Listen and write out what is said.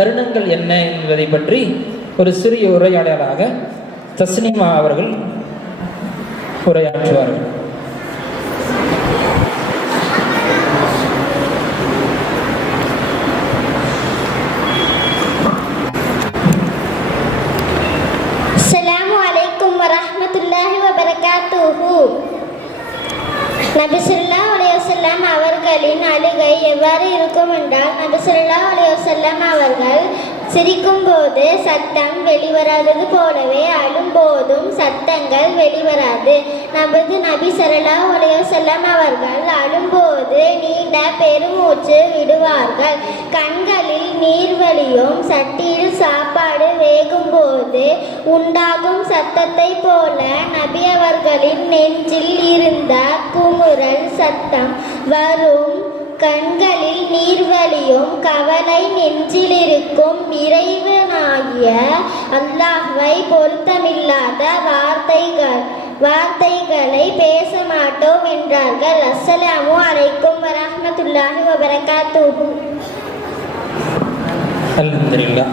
தருணங்கள் என்ன என்பதை பற்றி ஒரு சிறிய உரையாடலாக தஸ்னிமா அவர்கள் உரையாற்றுவார்கள். அஸ்ஸலாமு அலைக்கும் வரஹ்மத்துல்லாஹி வபரகாத்துஹு நபி ஸல்லல்லாஹு அவர்களின் அழுகை எவ்வாறு இருக்கும் என்றால் நபி ஸல்லல்லாஹு அவர்கள் சிரிக்கும் போது சத்தம் வெளிவராதது போலவே அழும்போதும் சத்தங்கள் வெளிவராது. நமது நபி சரலா உடைய வஸல்லம் அவர்கள் அழும்போது நீண்ட பெருமூச்சு விடுவார்கள். கண்களில் நீர் வழியும் சட்டியில் சாப்பாடு வேகும் போது உண்டாகும் சத்தத்தை போல நபி அவர்களின் நெஞ்சில் இருந்த குமுறல் சத்தம் வரும். கண்களில் நீர்வழியும் கவலை நெஞ்சிலிருக்கும் இறைவனாகிய அல்லாஹ்வை பொருத்தமில்லாத வார்த்தைகள் வார்த்தைகளை பேச மாட்டோம் என்றார்கள். அஸ்ஸலாமு அலைக்கும் வரஹ்மத்துல்லாஹி வபரகாத்துஹு. அல்ஹம்துலில்லாஹ்.